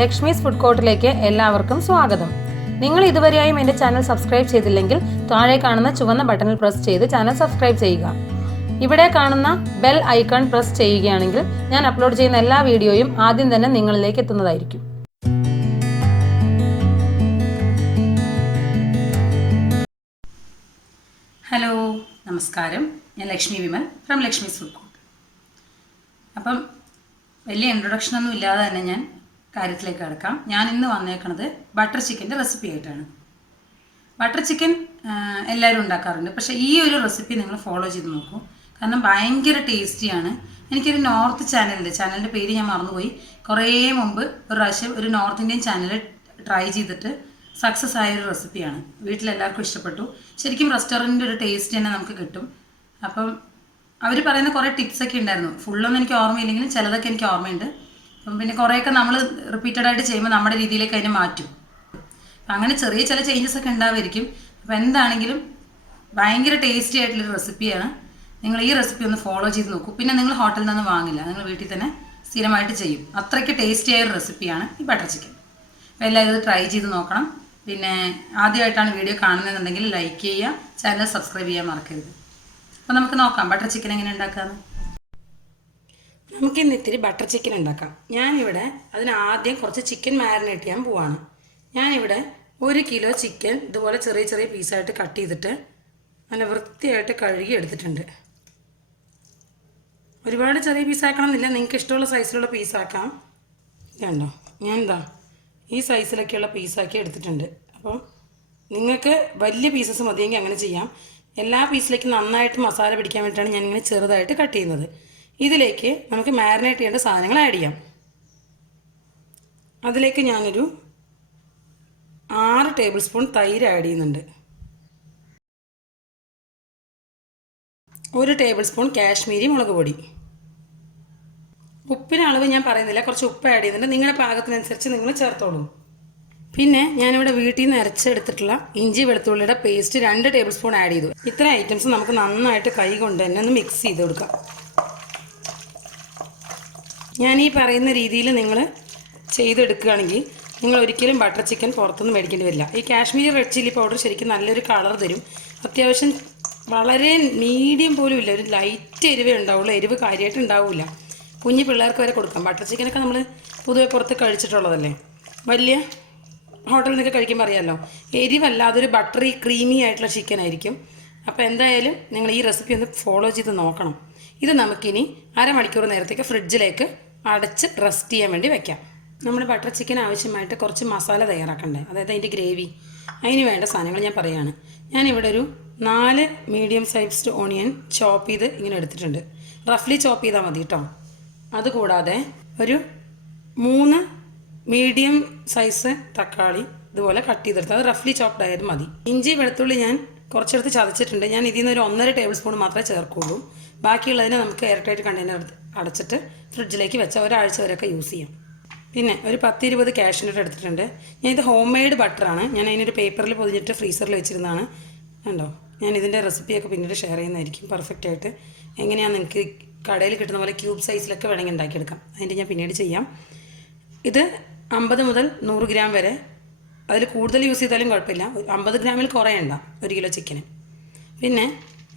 Lakshmi's food കോർട്ടിലേക്ക് എല്ലാവർക്കും സ്വാഗതം. നിങ്ങൾ ഇതുവരെയായും എൻ്റെ ചാനൽ സബ്സ്ക്രൈബ് ചെയ്തില്ലെങ്കിൽ താഴെ കാണുന്ന ചുവന്ന ബട്ടണിൽ പ്രസ് ചെയ്ത് ചാനൽ സബ്സ്ക്രൈബ് ചെയ്യുക. ഇവിടെ കാണുന്ന ബെൽ ഐക്കൺ പ്രസ് ചെയ്യുകയാണെങ്കിൽ ഞാൻ അപ്ലോഡ് ചെയ്യുന്ന എല്ലാ വീഡിയോയും ആദ്യം തന്നെ നിങ്ങളിലേക്ക് എത്തുന്നതായിരിക്കും. ഹലോ, നമസ്കാരം. ഞാൻ Lakshmi Vimal from Lakshmi's food court. അപ്പം വലിയ ഇൻട്രൊഡക്ഷനൊന്നും ഇല്ലാതെ തന്നെ ഞാൻ കാര്യത്തിലേക്ക് കിടക്കാം. ഞാൻ ഇന്ന് വന്നേക്കണത് ബട്ടർ ചിക്കൻ്റെ റെസിപ്പി ആയിട്ടാണ്. ബട്ടർ ചിക്കൻ എല്ലാവരും ഉണ്ടാക്കാറുണ്ട്, പക്ഷേ ഈ ഒരു റെസിപ്പി നിങ്ങൾ ഫോളോ ചെയ്ത് നോക്കൂ, കാരണം ഭയങ്കര ടേസ്റ്റിയാണ്. എനിക്കൊരു നോർത്ത് ചാനലിൻ്റെ പേര് ഞാൻ മറന്നുപോയി. കുറേ മുമ്പ് ഒരു പ്രാവശ്യം ഒരു നോർത്ത് ഇന്ത്യൻ ചാനൽ ട്രൈ ചെയ്തിട്ട് സക്സസ് ആയൊരു റെസിപ്പിയാണ്. വീട്ടിലെല്ലാവർക്കും ഇഷ്ടപ്പെട്ടു. ശരിക്കും റെസ്റ്റോറൻറ്റിൻ്റെ ഒരു ടേസ്റ്റ് തന്നെ നമുക്ക് കിട്ടും. അപ്പം അവർ പറയുന്ന കുറേ ടിപ്സൊക്കെ ഉണ്ടായിരുന്നു. ഫുള്ളൊന്നും എനിക്ക് ഓർമ്മയില്ലെങ്കിലും ചിലതൊക്കെ എനിക്ക് ഓർമ്മയുണ്ട്. അപ്പം പിന്നെ കുറേയൊക്കെ നമ്മൾ റിപ്പീറ്റഡായിട്ട് ചെയ്യുമ്പോൾ നമ്മുടെ രീതിയിലേക്ക് അതിനെ മാറ്റും. അങ്ങനെ ചെറിയ ചില ചേഞ്ചസ് ഒക്കെ ഉണ്ടാവുമായിരിക്കും. അപ്പോൾ എന്താണെങ്കിലും ഭയങ്കര ടേസ്റ്റി ആയിട്ടുള്ളൊരു റെസിപ്പിയാണ്. നിങ്ങൾ ഈ റെസിപ്പി ഒന്ന് ഫോളോ ചെയ്ത് നോക്കൂ. പിന്നെ നിങ്ങൾ ഹോട്ടലിൽ നിന്ന് വാങ്ങില്ല, നിങ്ങൾ വീട്ടിൽ തന്നെ സ്ഥിരമായിട്ട് ചെയ്യും. അത്രയ്ക്ക് ടേസ്റ്റി ആയൊരു റെസിപ്പിയാണ് ഈ ബട്ടർ ചിക്കൻ. അപ്പോൾ എല്ലാവരും ഇത് ട്രൈ ചെയ്ത് നോക്കണം. പിന്നെ ആദ്യമായിട്ടാണ് വീഡിയോ കാണുന്നതെന്നുണ്ടെങ്കിൽ ലൈക്ക് ചെയ്യുക, ചാനൽ സബ്സ്ക്രൈബ് ചെയ്യാൻ മറക്കരുത്. അപ്പോൾ നമുക്ക് നോക്കാം ബട്ടർ ചിക്കൻ എങ്ങനെ ഉണ്ടാക്കാമെന്ന്. നമുക്കിന്ന് ഇത്തിരി ബട്ടർ ചിക്കൻ ഉണ്ടാക്കാം. ഞാനിവിടെ അതിന് ആദ്യം കുറച്ച് ചിക്കൻ മാരിനേറ്റ് ചെയ്യാൻ പോവാണ്. ഞാനിവിടെ 1 കിലോ ചിക്കൻ ഇതുപോലെ ചെറിയ ചെറിയ പീസായിട്ട് കട്ട് ചെയ്തിട്ട് നല്ല വൃത്തിയായിട്ട് കഴുകി എടുത്തിട്ടുണ്ട്. ഒരുപാട് ചെറിയ പീസാക്കണം എന്നില്ല, നിങ്ങൾക്ക് ഇഷ്ടമുള്ള സൈസിലുള്ള പീസാക്കാം. ഇതുണ്ടോ, ഞാൻ ഈ സൈസിലൊക്കെയുള്ള പീസാക്കി എടുത്തിട്ടുണ്ട്. അപ്പം നിങ്ങൾക്ക് വലിയ പീസസ് മതിയെങ്കിൽ അങ്ങനെ ചെയ്യാം. എല്ലാ പീസിലേക്കും നന്നായിട്ട് മസാല പിടിക്കാൻ വേണ്ടിയിട്ടാണ് ഞാനിങ്ങനെ ചെറുതായിട്ട് കട്ട് ചെയ്യുന്നത്. ഇതിലേക്ക് നമുക്ക് മാരിനേറ്റ് ചെയ്യേണ്ട സാധനങ്ങൾ ആഡ് ചെയ്യാം. അതിലേക്ക് ഞാനൊരു 6 ടേബിൾ സ്പൂൺ തൈര് ആഡ് ചെയ്യുന്നുണ്ട്. 1 ടേബിൾ സ്പൂൺ കാശ്മീരി മുളക് പൊടി. ഉപ്പിന് അളവ് ഞാൻ പറയുന്നില്ല, കുറച്ച് ഉപ്പ് ആഡ് ചെയ്യുന്നുണ്ട്. നിങ്ങളുടെ പാകത്തിനനുസരിച്ച് നിങ്ങൾ ചേർത്തോളൂ. പിന്നെ ഞാനിവിടെ വീട്ടിൽ നിന്ന് അരച്ചെടുത്തിട്ടുള്ള ഇഞ്ചി വെളുത്തുള്ളിയുടെ പേസ്റ്റ് 2 ടേബിൾ സ്പൂൺ ആഡ് ചെയ്തു. ഇത്ര ഐറ്റംസ് നമുക്ക് നന്നായിട്ട് കൈ കൊണ്ട് തന്നെ ഒന്ന് മിക്സ് ചെയ്ത് കൊടുക്കാം. ഞാൻ ഈ പറയുന്ന രീതിയിൽ നിങ്ങൾ ചെയ്തെടുക്കുകയാണെങ്കിൽ നിങ്ങൾ ഒരിക്കലും ബട്ടർ ചിക്കൻ പുറത്തുനിന്ന് മേടിക്കേണ്ടി വരില്ല. ഈ കാശ്മീരി റെഡ് ചില്ലി പൗഡർ ശരിക്കും നല്ലൊരു കളർ തരും. അത്യാവശ്യം വളരെ മീഡിയം പോലും ഇല്ല, ഒരു ലൈറ്റ് എരിവേ ഉണ്ടാവുള്ളൂ. എരിവ് കാര്യമായിട്ട് ഉണ്ടാവില്ല. കുഞ്ഞു പിള്ളേർക്ക് വരെ കൊടുക്കാം. ബട്ടർ ചിക്കനൊക്കെ നമ്മൾ പൊതുവെ പുറത്ത് കഴിച്ചിട്ടുള്ളതല്ലേ. വലിയ ഹോട്ടലിൽ നിന്നൊക്കെ കഴിക്കുമ്പോൾ അറിയാമല്ലോ, എരിവല്ല, അതൊരു ബട്ടറി ക്രീമി ആയിട്ടുള്ള ചിക്കൻ ആയിരിക്കും. അപ്പോൾ എന്തായാലും നിങ്ങൾ ഈ റെസിപ്പി ഒന്ന് ഫോളോ ചെയ്ത് നോക്കണം. ഇത് നമുക്കിനി അരമണിക്കൂർ നേരത്തേക്ക് ഫ്രിഡ്ജിലേക്ക് അടച്ച് റെസ്റ്റ് ചെയ്യാൻ വേണ്ടി വെക്കാം. നമ്മൾ ബട്ടർ ചിക്കൻ ആവശ്യമായിട്ട് കുറച്ച് മസാല തയ്യാറാക്കണ്ടേ, അതായത് അതിൻ്റെ ഗ്രേവി. അതിന് വേണ്ട സാധനങ്ങൾ ഞാൻ പറയുകയാണ്. ഞാനിവിടെ ഒരു 4 മീഡിയം സൈസ്ഡ് ഓണിയൻ ചോപ്പ് ചെയ്ത് ഇങ്ങനെ എടുത്തിട്ടുണ്ട്. റഫ്ലി ചോപ്പ് ചെയ്താൽ മതി കേട്ടോ. അതുകൂടാതെ ഒരു 3 മീഡിയം സൈസ് തക്കാളി ഇതുപോലെ കട്ട് ചെയ്തെടുത്ത് അത് റഫ്ലി ചോപ്ഡ് ആയാലും മതി. ഇഞ്ചി വെളുത്തുള്ളി ഞാൻ കുറച്ചെടുത്ത് ചതച്ചിട്ടുണ്ട്. ഞാൻ ഇതിൽ നിന്ന് ഒരു 1.5 ടേബിൾ സ്പൂൺ മാത്രമേ ചേർക്കുള്ളൂ. ബാക്കിയുള്ളതിനെ നമുക്ക് എയർ ടൈറ്റ് കണ്ടെയ്നർ അടച്ചിട്ട് ഫ്രിഡ്ജിലേക്ക് വെച്ചാൽ ഒരാഴ്ച വരെയൊക്കെ യൂസ് ചെയ്യാം. പിന്നെ ഒരു 10-20 കാഷ്യൂനട്ട് എടുത്തിട്ടുണ്ട്. ഞാൻ ഇത് ഹോം മെയ്ഡ് ബട്ടറാണ്. ഞാൻ അതിനൊരു പേപ്പറിൽ പൊതിഞ്ഞിട്ട് ഫ്രീസറിൽ വെച്ചിരുന്നതാണ്. കണ്ടോ, ഞാൻ ഇതിൻ്റെ റെസിപ്പിയൊക്കെ പിന്നീട് ഷെയർ ചെയ്യുന്നതായിരിക്കും പെർഫെക്റ്റായിട്ട്. എങ്ങനെയാണ് നിങ്ങൾക്ക് കടയിൽ കിട്ടുന്ന പോലെ ക്യൂബ് സൈസിലൊക്കെ വേണമെങ്കിൽ ഉണ്ടാക്കിയെടുക്കാം. അതിൻ്റെ ഞാൻ പിന്നീട് ചെയ്യാം. ഇത് 50 മുതൽ 100 ഗ്രാം വരെ, അതിൽ കൂടുതൽ യൂസ് ചെയ്താലും കുഴപ്പമില്ല. 50 ഗ്രാമിൽ കുറയണ്ട 1 കിലോ ചിക്കന്. പിന്നെ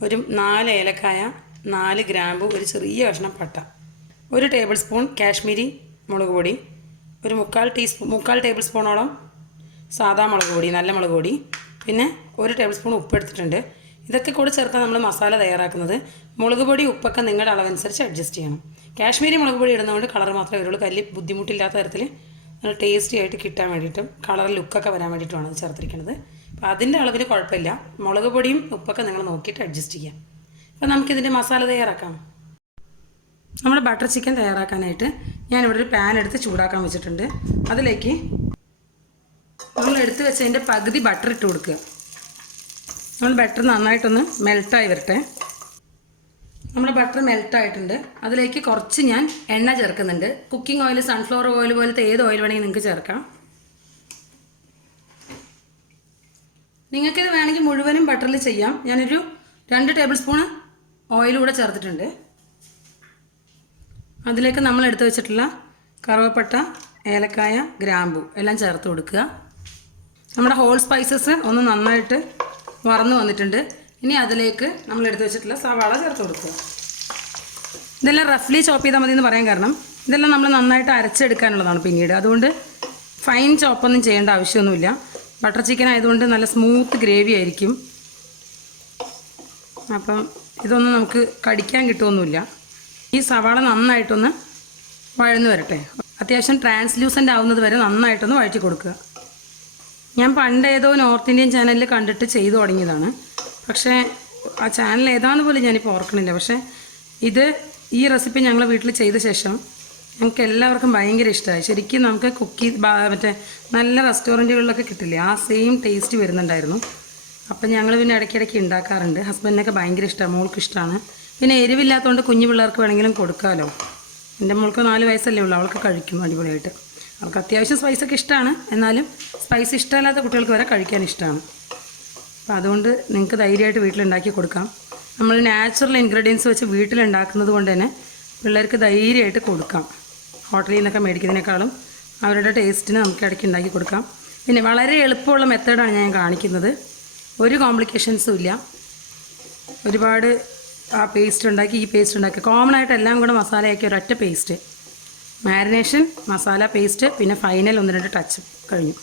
ഒരു 4 ഏലക്കായ, 4 ഗ്രാമ്പു, ഒരു ചെറിയ കഷ്ണം പട്ട, 1 ടേബിൾ സ്പൂൺ കാശ്മീരി മുളക് പൊടി, ഒരു 3/4 ടേബിൾ സ്പൂണോളം സാദാ മുളക് പൊടി, നല്ല മുളക് പൊടി, പിന്നെ 1 ടേബിൾ സ്പൂൺ ഉപ്പ് എടുത്തിട്ടുണ്ട്. ഇതൊക്കെ കൂടെ ചേർക്കാൻ നമ്മൾ മസാല തയ്യാറാക്കുന്നത്. മുളക് പൊടി ഉപ്പൊക്കെ നിങ്ങളുടെ അളവനുസരിച്ച് അഡ്ജസ്റ്റ് ചെയ്യണം. കാശ്മീരി മുളക് പൊടി ഇടുന്നതുകൊണ്ട് കളർ മാത്രമേ വരുള്ളൂ. വലിയ ബുദ്ധിമുട്ടില്ലാത്ത തരത്തിൽ നല്ല ടേസ്റ്റി ആയിട്ട് കിട്ടാൻ വേണ്ടിയിട്ടും കളർ ലുക്കൊക്കെ വരാൻ വേണ്ടിയിട്ടുമാണ് അത് ചേർത്തിരിക്കുന്നത്. അപ്പോൾ അതിൻ്റെ അളവിൽ കുഴപ്പമില്ല. മുളക് പൊടിയും ഉപ്പൊക്കെ നിങ്ങൾ നോക്കിയിട്ട് അഡ്ജസ്റ്റ് ചെയ്യാം. അപ്പോൾ നമുക്കിതിൻ്റെ മസാല തയ്യാറാക്കാം. നമ്മുടെ ബട്ടർ ചിക്കൻ തയ്യാറാക്കാനായിട്ട് ഞാനിവിടെ ഒരു പാൻ എടുത്ത് ചൂടാക്കാൻ വെച്ചിട്ടുണ്ട്. അതിലേക്ക് നമ്മൾ എടുത്ത് വെച്ചതിൻ്റെ പകുതി ബട്ടർ ഇട്ട് കൊടുക്കുക. നമ്മൾ ബട്ടർ നന്നായിട്ടൊന്ന് മെൽട്ടായി വരട്ടെ. നമ്മുടെ ബട്ടർ മെൽട്ടായിട്ടുണ്ട്. അതിലേക്ക് കുറച്ച് ഞാൻ എണ്ണ ചേർക്കുന്നുണ്ട്. കുക്കിംഗ് ഓയിൽ, സൺഫ്ലവർ ഓയിൽ പോലത്തെ ഏത് ഓയിൽ വേണമെങ്കിൽ നിങ്ങൾക്ക് ചേർക്കാം. നിങ്ങൾക്കിത് വേണമെങ്കിൽ മുഴുവനും ബട്ടറിൽ ചെയ്യാം. ഞാനൊരു 2 ടേബിൾ സ്പൂൺ ഓയിൽ കൂടെ ചേർത്തിട്ടുണ്ട്. അതിലേക്ക് നമ്മൾ എടുത്ത് വെച്ചിട്ടുള്ള കറുവപ്പട്ട, ഏലക്കായ, ഗ്രാമ്പു എല്ലാം ചേർത്ത് കൊടുക്കുക. നമ്മുടെ ഹോൾ സ്പൈസസ് ഒന്ന് നന്നായിട്ട് വറന്ന് വന്നിട്ടുണ്ട്. ഇനി അതിലേക്ക് നമ്മൾ എടുത്ത് വെച്ചിട്ടുള്ള സവാള ചേർത്ത് കൊടുക്കുക. ഇതെല്ലാം റഫ്ലി ചോപ്പ് ചെയ്താൽ മതി എന്ന് പറയാൻ കാരണം ഇതെല്ലാം നമ്മൾ നന്നായിട്ട് അരച്ചെടുക്കാനുള്ളതാണ് പിന്നീട്. അതുകൊണ്ട് ഫൈൻ ചോപ്പൊന്നും ചെയ്യേണ്ട ആവശ്യമൊന്നുമില്ല. ബട്ടർ ചിക്കൻ ആയതുകൊണ്ട് നല്ല സ്മൂത്ത് ഗ്രേവി ആയിരിക്കും. അപ്പം ഇതൊന്നും നമുക്ക് കടിക്കാൻ കിട്ടുമൊന്നുമില്ല. ഈ സവാള നന്നായിട്ടൊന്ന് വഴന്ന് വരട്ടെ. അത്യാവശ്യം ട്രാൻസ്ലൂസൻ്റ് ആവുന്നത് വരെ നന്നായിട്ടൊന്ന് വഴറ്റി കൊടുക്കുക. ഞാൻ പണ്ട് ഏതോ നോർത്ത് ഇന്ത്യൻ ചാനലിൽ കണ്ടിട്ട് ചെയ്തു തുടങ്ങിയതാണ്. പക്ഷേ ആ ചാനൽ ഏതാണെന്ന് പോലും ഞാനിപ്പോൾ ഓർക്കണില്ല. പക്ഷേ ഈ റെസിപ്പി ഞങ്ങൾ വീട്ടിൽ ചെയ്ത ശേഷം ഞങ്ങൾക്ക് എല്ലാവർക്കും ഭയങ്കര ഇഷ്ടമായി. ശരിക്കും നമുക്ക് മറ്റേ നല്ല റെസ്റ്റോറൻറ്റുകളിലൊക്കെ കിട്ടില്ലേ, ആ സെയിം ടേസ്റ്റ് വരുന്നുണ്ടായിരുന്നു. അപ്പം ഞങ്ങൾ പിന്നെ ഇടയ്ക്കിടയ്ക്ക് ഉണ്ടാക്കാറുണ്ട്. ഹസ്ബൻഡിനൊക്കെ ഭയങ്കര ഇഷ്ടമാണ്, മോൾക്ക് ഇഷ്ടമാണ്. പിന്നെ എരിവില്ലാത്തതുകൊണ്ട് കുഞ്ഞു പിള്ളേർക്ക് വേണമെങ്കിലും കൊടുക്കാമല്ലോ. എൻ്റെ മോൾക്ക് 4 വയസ്സല്ലേ ഉള്ളൂ, അവൾക്ക് കഴിക്കും അടിപൊളിയായിട്ട്. അവൾക്ക് അത്യാവശ്യം സ്പൈസൊക്കെ ഇഷ്ടമാണ്, എന്നാലും സ്പൈസ് ഇഷ്ടമല്ലാത്ത കുട്ടികൾക്ക് വരെ കഴിക്കാൻ ഇഷ്ടമാണ്. അപ്പോൾ അതുകൊണ്ട് നിങ്ങൾക്ക് ധൈര്യമായിട്ട് വീട്ടിലുണ്ടാക്കി കൊടുക്കാം. നമ്മൾ നാച്ചുറൽ ഇൻഗ്രീഡിയൻസ് വെച്ച് വീട്ടിലുണ്ടാക്കുന്നത് കൊണ്ട് തന്നെ പിള്ളേർക്ക് ധൈര്യമായിട്ട് കൊടുക്കാം. ഹോട്ടലിൽ നിന്നൊക്കെ മേടിക്കുന്നതിനേക്കാളും അവരുടെ ടേസ്റ്റിന് നമുക്ക് ഇടയ്ക്ക് ഉണ്ടാക്കി കൊടുക്കാം. പിന്നെ വളരെ എളുപ്പമുള്ള മെത്തേഡാണ് ഞാൻ കാണിക്കുന്നത്. ഒരു കോംപ്ലിക്കേഷൻസും ഇല്ല. ഒരുപാട് ആ പേസ്റ്റ് ഉണ്ടാക്കി ഈ പേസ്റ്റ് ഉണ്ടാക്കി കോമൺ ആയിട്ട് എല്ലാം കൂടെ മസാലയാക്കി ഒരൊറ്റ പേസ്റ്റ്, മാരിനേഷൻ, മസാല പേസ്റ്റ്, പിന്നെ ഫൈനൽ 1-2 ടച്ച് കഴിഞ്ഞു.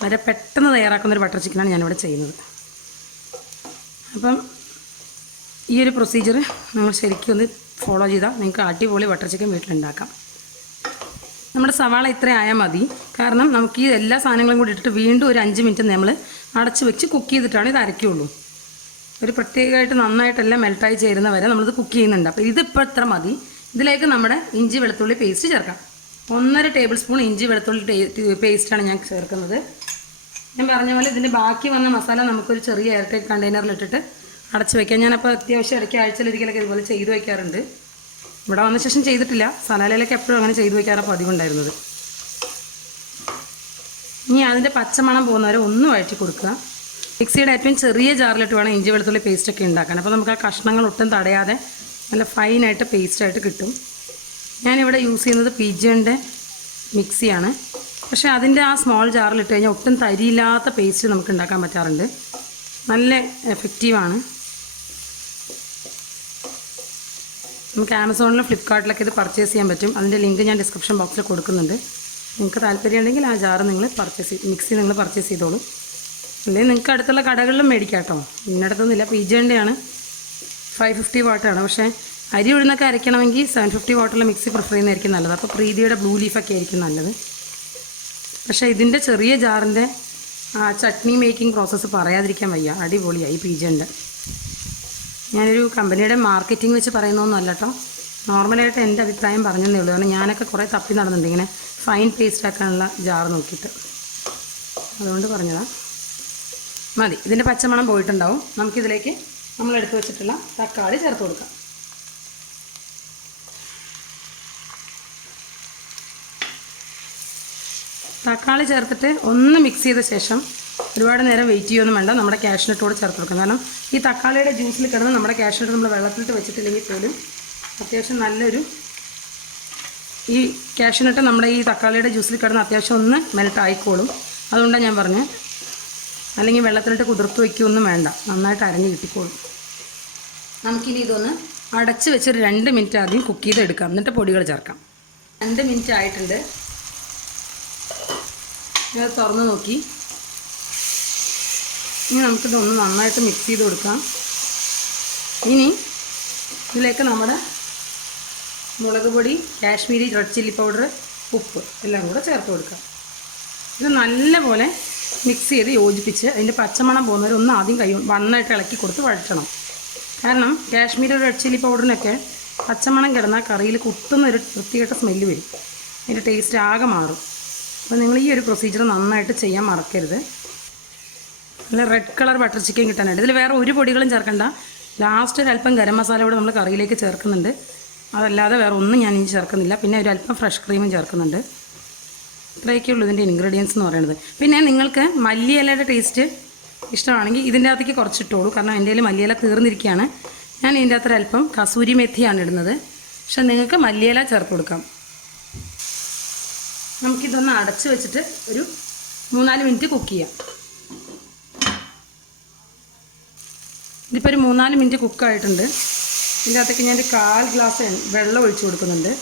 വളരെ പെട്ടെന്ന് തയ്യാറാക്കുന്നൊരു ബട്ടർ ചിക്കനാണ് ഞാനിവിടെ ചെയ്യുന്നത്. അപ്പം ഈ ഒരു പ്രൊസീജിയർ നിങ്ങൾ ശരിക്കും ഒന്ന് ഫോളോ ചെയ്താൽ നിങ്ങൾക്ക് അടിപൊളി ബട്ടർ ചിക്കൻ വീട്ടിലുണ്ടാക്കാം. നമ്മുടെ സവാള ഇത്ര ആയാൽ മതി. കാരണം നമുക്ക് ഈ എല്ലാ സാധനങ്ങളും കൂടി ഇട്ടിട്ട് വീണ്ടും ഒരു 5 മിനിറ്റ് നമ്മൾ അടച്ച് വെച്ച് കുക്ക് ചെയ്തിട്ടാണ് ഇത് അരയ്ക്കുള്ളൂ. ഒരു പ്രത്യേകമായിട്ട് നന്നായിട്ടെല്ലാം മെൽട്ടായി ചേരുന്ന വരെ നമ്മളിത് കുക്ക് ചെയ്യുന്നുണ്ട്. അപ്പോൾ ഇതിപ്പോൾ ഇത്ര മതി. ഇതിലേക്ക് നമ്മുടെ ഇഞ്ചി വെളുത്തുള്ളി പേസ്റ്റ് ചേർക്കാം. 1.5 ടേബിൾ സ്പൂൺ ഇഞ്ചി വെളുത്തുള്ളി പേസ്റ്റാണ് ഞാൻ ചേർക്കുന്നത്. ഞാൻ പറഞ്ഞ പോലെ ഇതിൻ്റെ ബാക്കി വന്ന മസാല നമുക്കൊരു ചെറിയ എയർ ടൈറ്റ് കണ്ടെയ്നറിലിട്ടിട്ട് അടച്ച് വയ്ക്കാം. ഞാനപ്പോൾ അത്യാവശ്യം ഇടയ്ക്ക് ആഴ്ചയിലൊരിക്കലൊക്കെ ഇതുപോലെ ചെയ്തു വയ്ക്കാറുണ്ട്. ഇവിടെ വന്ന ശേഷം ചെയ്തിട്ടില്ല. സലാലയിലൊക്കെ എപ്പോഴും അങ്ങനെ ചെയ്തു വയ്ക്കാറാണ് പതിവുണ്ടായിരുന്നത്. ഇനി അതിൻ്റെ പച്ചമണം പോകുന്നവരെ ഒന്ന് വഴറ്റി കൊടുക്കുക. മിക്സിയുടെ ഏറ്റവും ചെറിയ ജാറിലിട്ട് വേണം ഇഞ്ചി വെളുത്തുള്ളി പേസ്റ്റൊക്കെ ഉണ്ടാക്കാൻ. അപ്പോൾ നമുക്ക് ആ കഷ്ണങ്ങൾ ഒട്ടും തടയാതെ നല്ല ഫൈനായിട്ട് പേസ്റ്റായിട്ട് കിട്ടും. ഞാനിവിടെ യൂസ് ചെയ്യുന്നത് പിജിയൻ്റെ മിക്സിയാണ്. പക്ഷേ അതിൻ്റെ ആ സ്മോൾ ജാറിലിട്ട് കഴിഞ്ഞാൽ ഒട്ടും തരിയില്ലാത്ത പേസ്റ്റ് നമുക്ക് ഉണ്ടാക്കാൻ പറ്റാറുണ്ട്. നല്ല എഫക്റ്റീവാണ്. നമുക്ക് ആമസോണിലും ഫ്ലിപ്കാർട്ടിലൊക്കെ ഇത് പർച്ചേസ് ചെയ്യാൻ പറ്റും. അതിൻ്റെ ലിങ്ക് ഞാൻ ഡിസ്ക്രിപ്ഷൻ ബോക്സിൽ കൊടുക്കുന്നുണ്ട്. നിങ്ങൾക്ക് താല്പര്യം ഉണ്ടെങ്കിൽ ആ ജാറ് നിങ്ങൾ മിക്സി നിങ്ങൾ പർച്ചേസ് ചെയ്തോളൂ. അല്ലെങ്കിൽ നിങ്ങൾക്ക് അടുത്തുള്ള കടകളിലും മേടിക്കാം കേട്ടോ. ഇന്നടത്തൊന്നുമില്ല. പിജിയൻ്റെയാണ്, 550 വാട്ടാണ്. പക്ഷേ അരി ഉഴുന്നൊക്കെ അരയ്ക്കണമെങ്കിൽ 750 വാട്ടുള്ള മിക്സി പ്രിഫർ ചെയ്യുന്നതായിരിക്കും നല്ലത്. അപ്പോൾ പ്രീതിയുടെ ബ്ലൂ ലീഫൊക്കെ ആയിരിക്കും നല്ലത്. പക്ഷേ ഇതിൻ്റെ ചെറിയ ജാറിൻ്റെ ആ ചട്നി മേക്കിംഗ് പ്രോസസ്സ് പറയാതിരിക്കാൻ വയ്യ. അടിപൊളിയായി പിജിയൻ്റെ. ഞാനൊരു കമ്പനിയുടെ മാർക്കറ്റിംഗ് വെച്ച് പറയുന്നതൊന്നുമല്ല കേട്ടോ. നോർമലായിട്ട് എൻ്റെ അഭിപ്രായം പറഞ്ഞതേ ഉള്ളൂ. കാരണം ഞാനൊക്കെ കുറേ തപ്പി നടന്നുണ്ട് ഇങ്ങനെ ഫൈൻ പേസ്റ്റ് ആക്കാനുള്ള ജാർ നോക്കിയിട്ട്. അതുകൊണ്ട് പറഞ്ഞതാണ്. മതി. ഇതിൻ്റെ പച്ചമണം പോയിട്ടുണ്ടാവും. നമുക്കിതിലേക്ക് നമ്മളെടുത്ത് വെച്ചിട്ടുള്ള തക്കാളി ചേർത്ത് കൊടുക്കാം. തക്കാളി ചേർത്തിട്ട് ഒന്ന് മിക്സ് ചെയ്ത ശേഷം ഒരുപാട് നേരം വെയിറ്റ് ചെയ്യുകയൊന്നും വേണ്ട. നമ്മുടെ കാഷ്നട്ടോട് ചേർത്ത് കൊടുക്കാം. കാരണം ഈ തക്കാളിയുടെ ജ്യൂസിൽ കിടന്ന് നമ്മുടെ കാഷ്നട്ട് നമ്മൾ വെള്ളത്തിലിട്ട് വെച്ചിട്ടില്ലെങ്കിൽ പോലും അത്യാവശ്യം നല്ലൊരു ഈ കാഷ്നട്ട് നമ്മുടെ ഈ തക്കാളിയുടെ ജ്യൂസിൽ കിടന്ന് അത്യാവശ്യം ഒന്ന് മെൽറ്റ് ആയിക്കോളും. അതുകൊണ്ടാണ് ഞാൻ പറഞ്ഞത്. അല്ലെങ്കിൽ വെള്ളത്തിലിട്ട് കുതിർത്ത് വയ്ക്കുകയൊന്നും വേണ്ട, നന്നായിട്ട് അരഞ്ഞ് കിട്ടിക്കോളും. നമുക്കിനി ഇതൊന്ന് അടച്ച് വെച്ചൊരു 2 മിനിറ്റ് ആദ്യം കുക്ക് ചെയ്തെടുക്കാം. എന്നിട്ട് പൊടികൾ ചേർക്കാം. 2 മിനിറ്റ് ആയിട്ടുണ്ട്. ഇത് തുറന്ന് നോക്കി. ഇനി നമുക്കിതൊന്ന് നന്നായിട്ട് മിക്സ് ചെയ്ത് കൊടുക്കാം. ഇനി ഇതിലേക്ക് നമ്മുടെ മുളക് പൊടി, കാശ്മീരി റെഡ് ചില്ലി പൗഡർ, ഉപ്പ് എല്ലാം കൂടെ ചേർത്ത് കൊടുക്കാം. ഇത് നല്ലപോലെ മിക്സ് ചെയ്ത് യോജിപ്പിച്ച് അതിൻ്റെ പച്ചമണം പോകുന്നവരെ ഒന്ന് ആദ്യം നന്നായിട്ട് ഇളക്കി കൊടുത്ത് വഴറ്റണം. കാരണം കാശ്മീരി റെഡ് ചില്ലി പൗഡറിനൊക്കെ പച്ചമണം കിടന്നാൽ കറിയിൽ കുത്തുന്നൊരു വൃത്തികെട്ട സ്മെല്ല് വരും. അതിൻ്റെ ടേസ്റ്റ് ആകെ മാറും. അപ്പോൾ നിങ്ങൾ ഈ ഒരു പ്രൊസീജിയർ നന്നായിട്ട് ചെയ്യാൻ മറക്കരുത്. നല്ല റെഡ് കളർ ബട്ടർ ചിക്കൻ കിട്ടാനായിട്ട് ഇതിൽ വേറെ ഒരു പൊടികളും ചേർക്കണ്ട. ലാസ്റ്റ് ഒരല്പം ഗരം മസാല കൂടെ നമ്മൾ കറിയിലേക്ക് ചേർക്കുന്നുണ്ട്. അതല്ലാതെ വേറെ ഒന്നും ഞാൻ ഇനി ചേർക്കുന്നില്ല. പിന്നെ ഒരല്പം ഫ്രഷ് ക്രീമും ചേർക്കുന്നുണ്ട്. ഇത്രയൊക്കെ ഉള്ളൂ ഇതിൻ്റെ ഇൻഗ്രീഡിയൻസ് എന്ന് പറയുന്നത്. പിന്നെ നിങ്ങൾക്ക് മല്ലിയിലയുടെ ടേസ്റ്റ് ഇഷ്ടമാണെങ്കിൽ ഇതിൻ്റെ അകത്തേക്ക് കുറച്ചിട്ടോളൂ. കാരണം എൻ്റെ കയ്യിൽ മല്ലിയില തീർന്നിരിക്കുകയാണ്. ഞാൻ ഇതിൻ്റെ അകത്തൊരല്പം കസൂരി മെത്തിയാണ് ഇടുന്നത്. പക്ഷെ നിങ്ങൾക്ക് മല്ലിയില ചേർത്ത് കൊടുക്കാം. നമുക്കിതൊന്ന് അടച്ച് വെച്ചിട്ട് ഒരു 3-4 മിനിറ്റ് കുക്ക് ചെയ്യാം. ഇതിപ്പോൾ ഒരു 3-4 മിനിറ്റ് കുക്കായിട്ടുണ്ട്. ഇതിൻ്റെ അകത്തേക്ക് ഞാൻ 1/4 ഗ്ലാസ് വെള്ളം ഒഴിച്ച് കൊടുക്കുന്നുണ്ട്.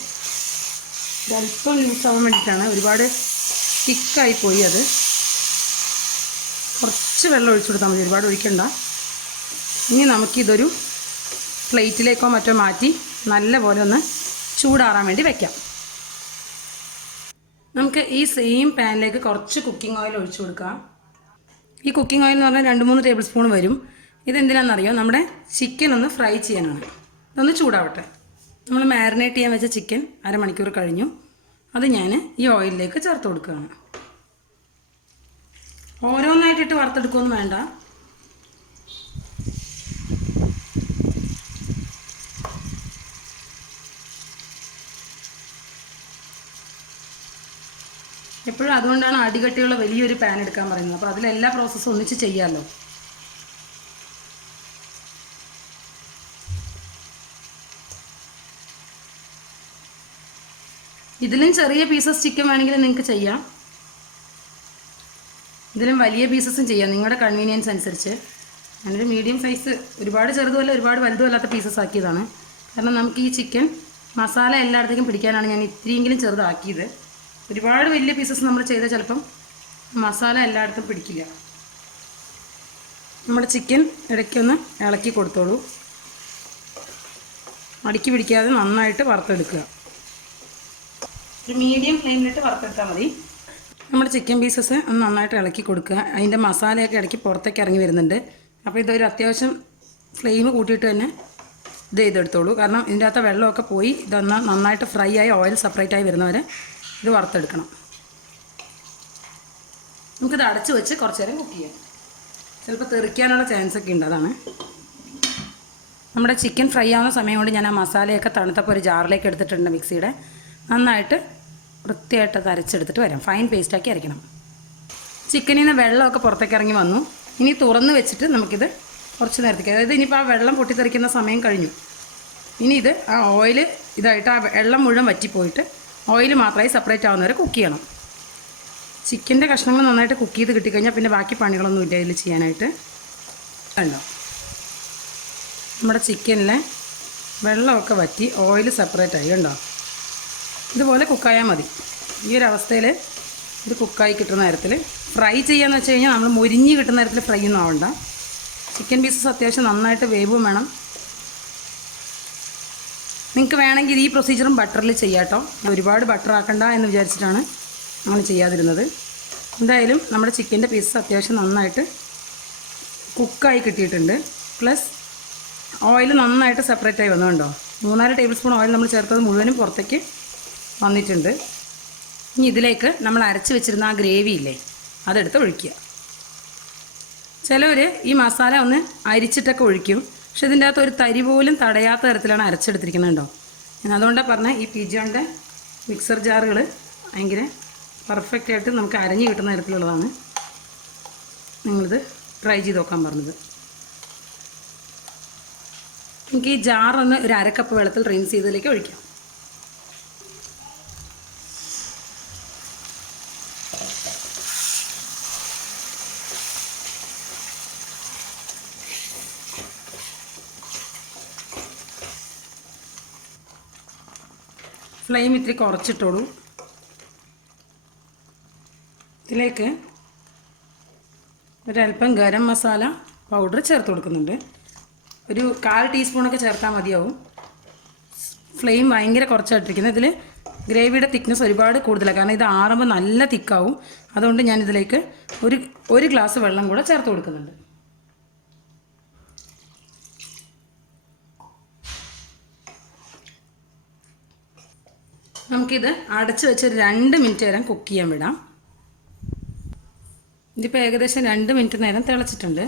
ഒരല്പം ലൂസാവാൻ വേണ്ടിയിട്ടാണ്, ഒരുപാട് തിക്കായി പോയി. അത് കുറച്ച് വെള്ളം ഒഴിച്ചു കൊടുത്താൽ മതി, ഒരുപാട് ഒഴിക്കണ്ട. ഇനി നമുക്കിതൊരു പ്ലേറ്റിലേക്കോ മറ്റോ മാറ്റി നല്ല പോലെ ഒന്ന് ചൂടാറാൻ വേണ്ടി വെക്കാം. നമുക്ക് ഈ സെയിം പാനിലേക്ക് കുറച്ച് കുക്കിംഗ് ഓയിൽ ഒഴിച്ചു കൊടുക്കാം. ഈ കുക്കിംഗ് ഓയിൽ എന്ന് പറഞ്ഞാൽ 2-3 ടേബിൾ സ്പൂൺ വരും. ഇതെന്തിനാണെന്നറിയോ? നമ്മുടെ ചിക്കൻ ഒന്ന് ഫ്രൈ ചെയ്യാനാണ്. ഇതൊന്ന് ചൂടാവട്ടെ. നമ്മൾ മാരിനേറ്റ് ചെയ്യാൻ വെച്ച ചിക്കൻ അരമണിക്കൂർ കഴിഞ്ഞു. അത് ഞാൻ ഈ ഓയിലിലേക്ക് ചേർത്ത് കൊടുക്കുകയാണ്. ഓരോന്നായിട്ടിട്ട് വറുത്തെടുക്കുകയൊന്നും വേണ്ട. എപ്പോഴും അതുകൊണ്ടാണ് അടികട്ടിയുള്ള വലിയൊരു പാൻ എടുക്കാൻ പറയുന്നത്. അപ്പോൾ അതിലെല്ലാ പ്രോസസ്സും ഒന്നിച്ച് ചെയ്യാമല്ലോ. ഇതിലും ചെറിയ പീസസ് ചിക്കൻ വേണമെങ്കിൽ നിങ്ങൾക്ക് ചെയ്യാം, ഇതിലും വലിയ പീസസും ചെയ്യാം, നിങ്ങളുടെ കൺവീനിയൻസ് അനുസരിച്ച്. ഞാനൊരു മീഡിയം സൈസ്, ഒരുപാട് ചെറുതുമല്ല ഒരുപാട് വലുതും അല്ലാത്ത പീസസ് ആക്കിയതാണ്. കാരണം നമുക്ക് ഈ ചിക്കൻ മസാല എല്ലായിടത്തേക്കും പിടിക്കാനാണ് ഞാൻ ഇത്തിരിയെങ്കിലും ചെറുതാക്കിയത്. ഒരുപാട് വലിയ പീസസ് നമ്മൾ ചെയ്താൽ ചിലപ്പം മസാല എല്ലായിടത്തും പിടിക്കില്ല. നമ്മുടെ ചിക്കൻ ഇടയ്ക്കൊന്ന് ഇളക്കി കൊടുത്തോളൂ. അടുക്കി പിടിക്കാതെ നന്നായിട്ട് വറുത്തെടുക്കുക. ഒരു മീഡിയം ഫ്ലെയിമിലിട്ട് വറുത്തെടുത്താൽ മതി. നമ്മുടെ ചിക്കൻ പീസസ് ഒന്ന് നന്നായിട്ട് ഇളക്കി കൊടുക്കുക. അതിൻ്റെ മസാലയൊക്കെ ഇടയ്ക്ക് പുറത്തേക്ക് ഇറങ്ങി വരുന്നുണ്ട്. അപ്പോൾ ഇതൊരു അത്യാവശ്യം ഫ്ലെയിം കൂട്ടിയിട്ട് തന്നെ ഇത് ചെയ്തെടുത്തോളൂ. കാരണം ഇതിൻ്റെ അകത്ത് വെള്ളമൊക്കെ പോയി ഇതൊന്ന് നന്നായിട്ട് ഫ്രൈ ആയി ഓയിൽ സെപ്പറേറ്റ് ആയി വരുന്നവരെ ഇത് വറുത്തെടുക്കണം. നമുക്കിത് അടച്ച് വെച്ച് കുറച്ച് നേരം കുക്ക് ചെയ്യാം. ചിലപ്പോൾ തെറിക്കാനുള്ള ചാൻസ് ഒക്കെ ഉണ്ട്, അതാണ്. നമ്മുടെ ചിക്കൻ ഫ്രൈ ആവുന്ന സമയം കൊണ്ട് ഞാൻ ആ മസാലയൊക്കെ തണുത്തപ്പോൾ ഒരു ജാറിലേക്ക് എടുത്തിട്ടുണ്ട്. മിക്സിയുടെ നന്നായിട്ട് വൃത്തിയായിട്ട് അത് അരച്ചെടുത്തിട്ട് വരാം. ഫൈൻ പേസ്റ്റാക്കി അരയ്ക്കണം. ചിക്കനിൽ നിന്ന് വെള്ളമൊക്കെ പുറത്തേക്ക് ഇറങ്ങി വന്നു. ഇനി തുറന്ന് വെച്ചിട്ട് നമുക്കിത് കുറച്ച് നേരത്തേക്ക്, അതായത് ഇനിയിപ്പോൾ ആ വെള്ളം പൊട്ടിത്തെറിക്കുന്ന സമയം കഴിഞ്ഞു. ഇനി ഇത് ആ ഓയിൽ ഇതായിട്ട് ആ വെള്ളം മുഴുവൻ വറ്റിപ്പോയിട്ട് ഓയിൽ മാത്രമായി സെപ്പറേറ്റ് ആവുന്നവരെ കുക്ക് ചെയ്യണം. ചിക്കൻ്റെ കഷ്ണങ്ങൾ നന്നായിട്ട് കുക്ക് ചെയ്ത് കിട്ടിക്കഴിഞ്ഞാൽ പിന്നെ ബാക്കി പണികളൊന്നും ഇല്ല ഇതിൽ ചെയ്യാനായിട്ട്. കണ്ടോ, നമ്മുടെ ചിക്കനിലെ വെള്ളമൊക്കെ വറ്റി ഓയിൽ സെപ്പറേറ്റ് ആയി. കണ്ടോ, ഇതുപോലെ കുക്കായാൽ മതി. ഈ ഒരു അവസ്ഥയിൽ ഇത് കുക്കായി കിട്ടുന്ന നേരത്തിൽ ഫ്രൈ ചെയ്യാന്ന് വെച്ച് കഴിഞ്ഞാൽ നമ്മൾ മൊരിഞ്ഞ് കിട്ടുന്ന നേരത്തിൽ ഫ്രൈ ഒന്നും ആവണ്ട. ചിക്കൻ പീസസ് അത്യാവശ്യം നന്നായിട്ട് വേവും വേണം. നിങ്ങൾക്ക് വേണമെങ്കിൽ ഈ പ്രൊസീജിയറും ബട്ടറിൽ ചെയ്യാം കേട്ടോ. ഒരുപാട് ബട്ടർ ആക്കണ്ട എന്ന് വിചാരിച്ചിട്ടാണ് നമ്മൾ ചെയ്യാതിരുന്നത്. എന്തായാലും നമ്മുടെ ചിക്കൻ്റെ പീസസ് അത്യാവശ്യം നന്നായിട്ട് കുക്കായി കിട്ടിയിട്ടുണ്ട്. പ്ലസ് ഓയിൽ നന്നായിട്ട് സെപ്പറേറ്റ് ആയി വന്നുകൊണ്ടോ 3-4 ടേബിൾ സ്പൂൺ ഓയിൽ നമ്മൾ ചേർത്തത് മുഴുവനും പുറത്തേക്ക് വന്നിട്ടുണ്ട്. ഇനി ഇതിലേക്ക് നമ്മൾ അരച്ച് വെച്ചിരുന്ന ആ ഗ്രേവി ഇല്ലേ, അതെടുത്ത് ഒഴിക്കുക. ചിലവർ ഈ മസാല ഒന്ന് അരിച്ചിട്ടൊക്കെ ഒഴിക്കും. പക്ഷെ ഇതിൻ്റെ അകത്ത് ഒരു തരി പോലും തടയാത്ത തരത്തിലാണ് അരച്ചെടുത്തിരിക്കുന്നുണ്ടോ. ഞാൻ അതുകൊണ്ടാണ് പറഞ്ഞത് ഈ പിജോൻ്റെ മിക്സർ ജാറുകൾ ഭയങ്കര പെർഫെക്റ്റായിട്ട് നമുക്ക് അരഞ്ഞ് കിട്ടുന്ന തരത്തിലുള്ളതാണ്. നിങ്ങളിത് ട്രൈ ചെയ്ത് നോക്കാൻ പറഞ്ഞത്. നമുക്ക് ഈ ജാറൊന്ന് ഒരു 1/2 കപ്പ് വെള്ളത്തിൽ റിൻസ് ചെയ്തതിലേക്ക് ഒഴിക്കാം. ഫ്ലെയിം ഇത്തിരി കുറച്ചിട്ടോളൂ. ഇതിലേക്ക് ഒരല്പം ഗരം മസാല പൗഡർ ചേർത്ത് കൊടുക്കുന്നുണ്ട്. ഒരു 1/4 ടീസ്പൂണൊക്കെ ചേർത്താൽ മതിയാവും. ഫ്ലെയിം ഭയങ്കര കുറച്ചായിട്ടിരിക്കുന്നത്. ഇതിൽ ഗ്രേവിയുടെ തിക്നെസ് ഒരുപാട് കൂടുതലാണ്, കാരണം ഇത് ആറുമ്പോൾ നല്ല തിക്കാവും. അതുകൊണ്ട് ഞാനിതിലേക്ക് ഒരു ഗ്ലാസ് വെള്ളം കൂടെ ചേർത്ത് കൊടുക്കുന്നുണ്ട്. നമുക്കിത് അടച്ച് വെച്ച് 2 മിനിറ്റ് നേരം കുക്ക് ചെയ്യാൻ വിടാം. ഇതിപ്പോൾ ഏകദേശം 2 മിനിറ്റ് നേരം തിളച്ചിട്ടുണ്ട്.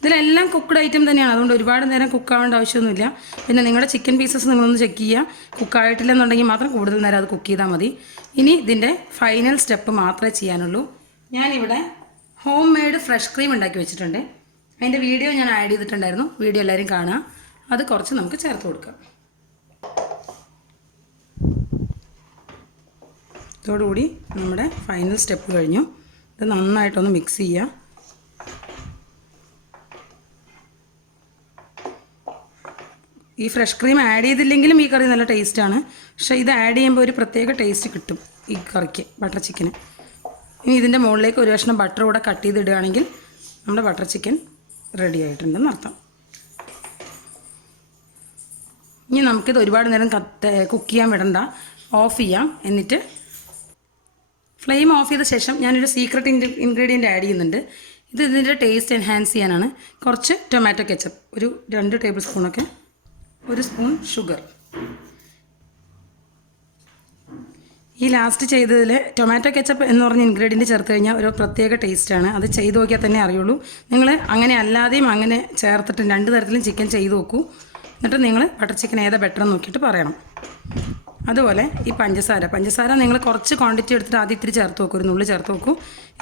ഇതിലെല്ലാം കുക്ക്ഡ് ഐറ്റം തന്നെയാണ്, അതുകൊണ്ട് ഒരുപാട് നേരം കുക്കാവേണ്ട ആവശ്യമൊന്നുമില്ല. പിന്നെ നിങ്ങളുടെ ചിക്കൻ പീസസ് നിങ്ങളൊന്ന് ചെക്ക് ചെയ്യുക. കുക്കായിട്ടില്ലെന്നുണ്ടെങ്കിൽ മാത്രം കൂടുതൽ നേരം അത് കുക്ക് ചെയ്താൽ മതി. ഇനി ഇതിൻ്റെ ഫൈനൽ സ്റ്റെപ്പ് മാത്രമേ ചെയ്യാനുള്ളൂ. ഞാനിവിടെ ഹോം മെയ്ഡ് ഫ്രഷ് ക്രീം ഉണ്ടാക്കി വെച്ചിട്ടുണ്ട്. അതിൻ്റെ വീഡിയോ ഞാൻ ആഡ് ചെയ്തിട്ടുണ്ടായിരുന്നു. വീഡിയോ എല്ലാവരും കാണുക. അത് കുറച്ച് നമുക്ക് ചേർത്ത് കൊടുക്കാം. ഇതോടുകൂടി നമ്മുടെ ഫൈനൽ സ്റ്റെപ്പ് കഴിഞ്ഞു. ഇത് നന്നായിട്ടൊന്ന് മിക്സ് ചെയ്യുക. ഈ ഫ്രഷ് ക്രീം ആഡ് ചെയ്തില്ലെങ്കിലും ഈ കറി നല്ല ടേസ്റ്റാണ്. പക്ഷേ ഇത് ആഡ് ചെയ്യുമ്പോൾ ഒരു പ്രത്യേക ടേസ്റ്റ് കിട്ടും ഈ കറിക്ക്, ബട്ടർ ചിക്കന്. ഇനി ഇതിൻ്റെ മുകളിലേക്ക് ഒരു കഷ്ണം ബട്ടർ കൂടെ കട്ട് ചെയ്തിടുകയാണെങ്കിൽ നമ്മുടെ ബട്ടർ ചിക്കൻ റെഡി ആയിട്ടുണ്ടെന്ന് അർത്ഥം. ഇനി നമുക്കിത് ഒരുപാട് നേരം കുക്ക് ചെയ്യാൻ വിടണ്ട, ഓഫ് ചെയ്യാം. എന്നിട്ട് ഫ്ലെയിം ഓഫ് ചെയ്ത ശേഷം ഞാനൊരു സീക്രട്ട് ഇൻഗ്രീഡിയൻറ്റ് ആഡ് ചെയ്യുന്നുണ്ട്. ഇത് ഇതിൻ്റെ ടേസ്റ്റ് എൻഹാൻസ് ചെയ്യാനാണ്. കുറച്ച് ടൊമാറ്റോ കെച്ചപ്പ്, ഒരു 2 ടേബിൾ സ്പൂണൊക്കെ, 1 സ്പൂൺ ഷുഗർ. ഈ ലാസ്റ്റ് ചെയ്തതിൽ ടൊമാറ്റോ കെച്ചപ്പ് എന്ന് പറഞ്ഞ ഇൻഗ്രീഡിയൻറ്റ് ചേർത്ത് കഴിഞ്ഞാൽ ഒരു പ്രത്യേക ടേസ്റ്റാണ്. അത് ചെയ്ത് നോക്കിയാൽ തന്നെ അറിയുള്ളൂ. നിങ്ങൾ അങ്ങനെ അല്ലാതെയും അങ്ങനെ ചേർത്തിട്ട് 2 തരത്തിലും ചിക്കൻ ചെയ്ത് നോക്കൂ. എന്നിട്ട് നിങ്ങൾ ബട്ടർ ചിക്കൻ ഏതാ ബെറ്റർ എന്ന് നോക്കിയിട്ട് പറയണം. അതുപോലെ ഈ പഞ്ചസാര നിങ്ങൾ കുറച്ച് ക്വാണ്ടിറ്റി എടുത്തിട്ട് ആദ്യം ഇത്തിരി ചേർത്ത് നോക്കൂ, ഒരു നുള്ളി ചേർത്ത് നോക്കൂ.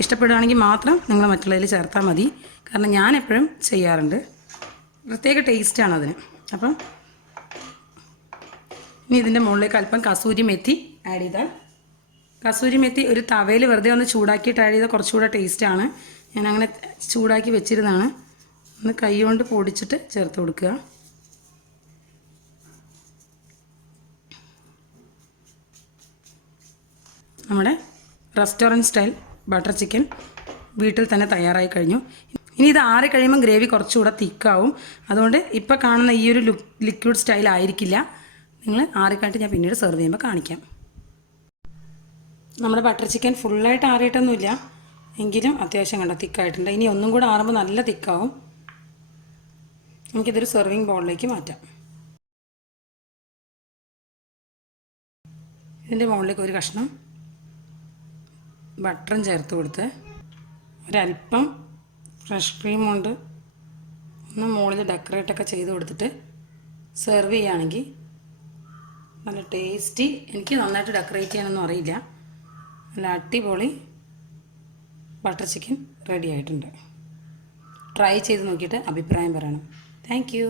ഇഷ്ടപ്പെടുകയാണെങ്കിൽ മാത്രം നിങ്ങൾ മറ്റുള്ളതിൽ ചേർത്താൽ മതി. കാരണം ഞാൻ എപ്പോഴും ചെയ്യാറുണ്ട്, പ്രത്യേക ടേസ്റ്റാണ് അതിന്. അപ്പം ഇനി ഇതിൻ്റെ മുകളിലേക്ക് അല്പം കസൂരി മെത്തി ആഡ് ചെയ്താൽ, കസൂരി മെത്തി ഒരു തവയിൽ വെറുതെ ഒന്ന് ചൂടാക്കിയിട്ട് ആഡ് ചെയ്താൽ കുറച്ചുകൂടെ ടേസ്റ്റാണ്. ഞാനങ്ങനെ ചൂടാക്കി വെച്ചിരുന്നതാണ്. ഒന്ന് കൈ കൊണ്ട് പൊടിച്ചിട്ട് ചേർത്ത് കൊടുക്കുക. നമ്മുടെ റെസ്റ്റോറൻറ്റ് സ്റ്റൈൽ ബട്ടർ ചിക്കൻ വീട്ടിൽ തന്നെ തയ്യാറായി കഴിഞ്ഞു. ഇനി ഇത് ആറി കഴിയുമ്പോൾ ഗ്രേവി കുറച്ചുകൂടെ തിക്കാവും. അതുകൊണ്ട് ഇപ്പോൾ കാണുന്ന ഈ ഒരു ലിക്വിഡ് സ്റ്റൈൽ ആയിരിക്കില്ല. നിങ്ങൾ ആറിക്കായിട്ട് ഞാൻ പിന്നീട് സെർവ് ചെയ്യുമ്പോൾ കാണിക്കാം. നമ്മുടെ ബട്ടർ ചിക്കൻ ഫുള്ളായിട്ട് ആറിയിട്ടൊന്നുമില്ല, എങ്കിലും അത്യാവശ്യം കണ്ട തിക്കായിട്ടുണ്ട്. ഇനി ഒന്നും കൂടെ ആറുമ്പോൾ നല്ല തിക്കാവും. നമുക്കിതൊരു സെർവിങ് ബൗളിലേക്ക് മാറ്റാം. ഇതിൻ്റെ മുകളിലേക്ക് ഒരു കഷ്ണം ബട്ടറും ചേർത്ത് കൊടുത്ത് ഒരല്പം ഫ്രഷ് ക്രീം കൊണ്ട് ഒന്ന് മുകളിൽ ഡെക്കറേറ്റൊക്കെ ചെയ്ത് കൊടുത്തിട്ട് സെർവ് ചെയ്യുകയാണെങ്കിൽ നല്ല ടേസ്റ്റി. എനിക്ക് നന്നായിട്ട് ഡെക്കറേറ്റ് ചെയ്യാനൊന്നും അറിയില്ല. നല്ല അടിപൊളി ബട്ടർ ചിക്കൻ റെഡി ആയിട്ടുണ്ട്. ട്രൈ ചെയ്ത് നോക്കിയിട്ട് അഭിപ്രായം പറയണം. Thank you.